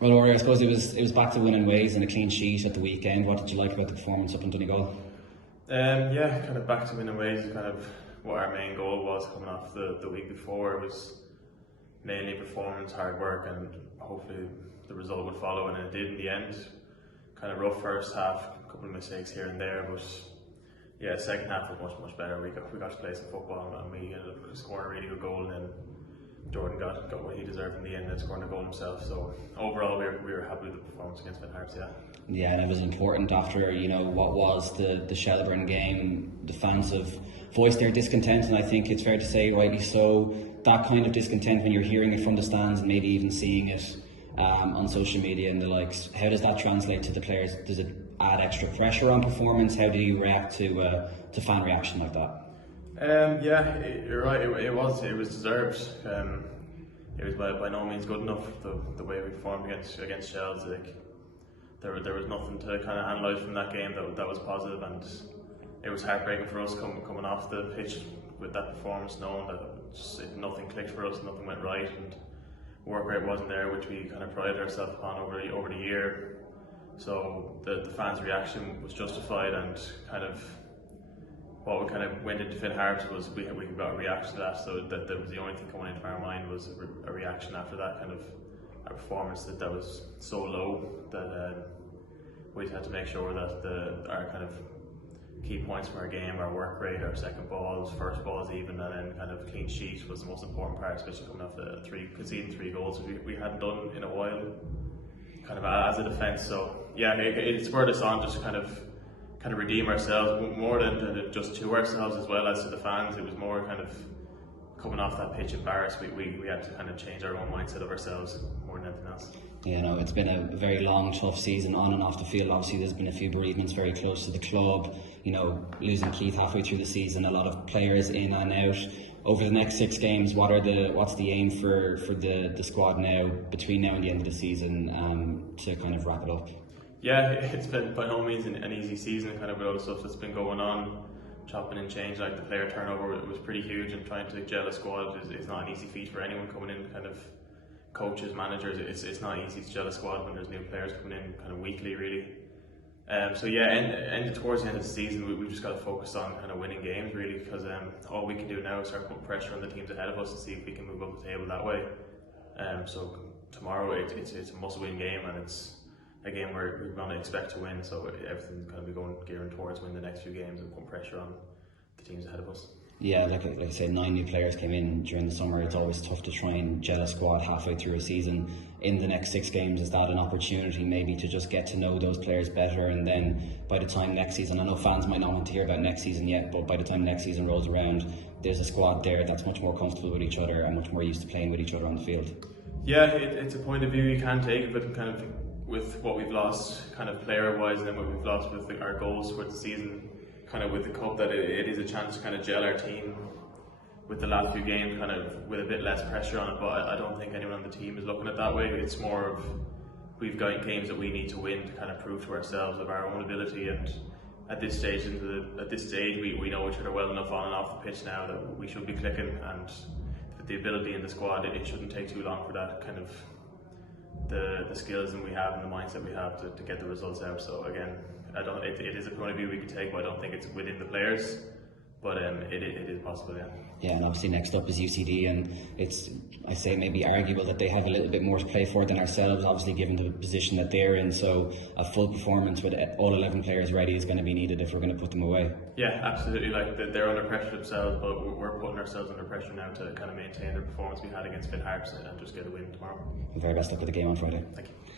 Well, Rory, I suppose it was back to winning ways and a clean sheet at the weekend. What did you like about the performance up in Donegal? Yeah, kind of back to winning ways. Kind of what our main goal was coming off the week before. It was mainly performance, hard work, and hopefully the result would follow, and it did in the end. Kind of rough first half, a couple of mistakes here and there, but yeah, second half was much better. We got to play some football, and we ended up scoring a really good goal, and then Jordan got what he deserved in the end and scoring a goal himself. So overall, we were happy with the performance against Finn Harps. Yeah. Yeah, and it was important after what was the Shelburne game. The fans have voiced their discontent, and I think it's fair to say, rightly so. That kind of discontent, when you're hearing it from the stands and maybe even seeing it on social media and the likes, how does that translate to the players? Does it add extra pressure on performance? How do you react to fan reaction like that? Yeah, you're right. It was deserved. It was by no means good enough the way we performed against Shells. Like there was nothing to kind of analyse from that game that was positive, and it was heartbreaking for us coming off the pitch with that performance, knowing that nothing clicked for us, nothing went right, and work rate wasn't there, which we kind of prided ourselves upon over the year. So the fans' reaction was justified, and kind of what we kind of went into Finn Harps was we got a reaction to that. So that was the only thing coming into our mind was a reaction after that kind of our performance that was so low that we had to make sure that our kind of key points from our game, our work rate, our second balls, first balls even, and then kind of clean sheet was the most important part, especially coming off conceding 3 goals we hadn't done in a while, kind of as a defence. So yeah, it spurred us on just kind of redeem ourselves more than just to ourselves as well as to the fans. It was more kind of coming off that pitch embarrassed. We had to kind of change our own mindset of ourselves more than anything else. Yeah, it's been a very long, tough season on and off the field. Obviously, there's been a few bereavements very close to the club. Losing Keith halfway through the season, a lot of players in and out. Over the next 6 games, what's the aim for the squad now, between now and the end of the season, to kind of wrap it up? Yeah, it's been by no means an easy season, kind of with all the stuff that's been going on, chopping and change. Like the player turnover was pretty huge, and trying to gel a squad is not an easy feat for anyone coming in, kind of coaches, managers. It's not easy to gel a squad when there's new players coming in kind of weekly, really. So yeah, ended towards the end of the season, we've just got to focus on kind of winning games, really, because all we can do now is start putting pressure on the teams ahead of us and see if we can move up the table that way. So tomorrow it's a must-win game, and it's a game where we're going to expect to win, so everything's going to be gearing towards winning the next few games and putting pressure on the teams ahead of us. Yeah, like I say, 9 new players came in during the summer. It's always tough to try and gel a squad halfway through a season. In the next 6 games, is that an opportunity maybe to just get to know those players better, and then by the time next season, I know fans might not want to hear about next season yet, but by the time next season rolls around, there's a squad there that's much more comfortable with each other and much more used to playing with each other on the field. Yeah, it's a point of view you can take, but kind of with what we've lost kind of player-wise, and then what we've lost with our goals towards the season, kind of with the cup, that it is a chance to kind of gel our team with the last few games, kind of with a bit less pressure on it. But I don't think anyone on the team is looking at it that way. It's more of we've got games that we need to win to kind of prove to ourselves of our own ability. And at this stage, we know each other well enough on and off the pitch now that we should be clicking, and the ability in the squad, it shouldn't take too long for that kind of the skills and we have and the mindset we have to get the results out. So again, it is a point of view we could take, but I don't think it's within the players, but it is possible. Yeah, and obviously next up is UCD, and it's, I say, maybe arguable that they have a little bit more to play for than ourselves, obviously given the position that they're in. So a full performance with all 11 players ready is going to be needed if we're going to put them away. Yeah, absolutely. Like they're under pressure themselves, but we're putting ourselves under pressure now to kind of maintain the performance we had against Finn Harps and just get a win tomorrow. And very best luck with the game on Friday. Thank you.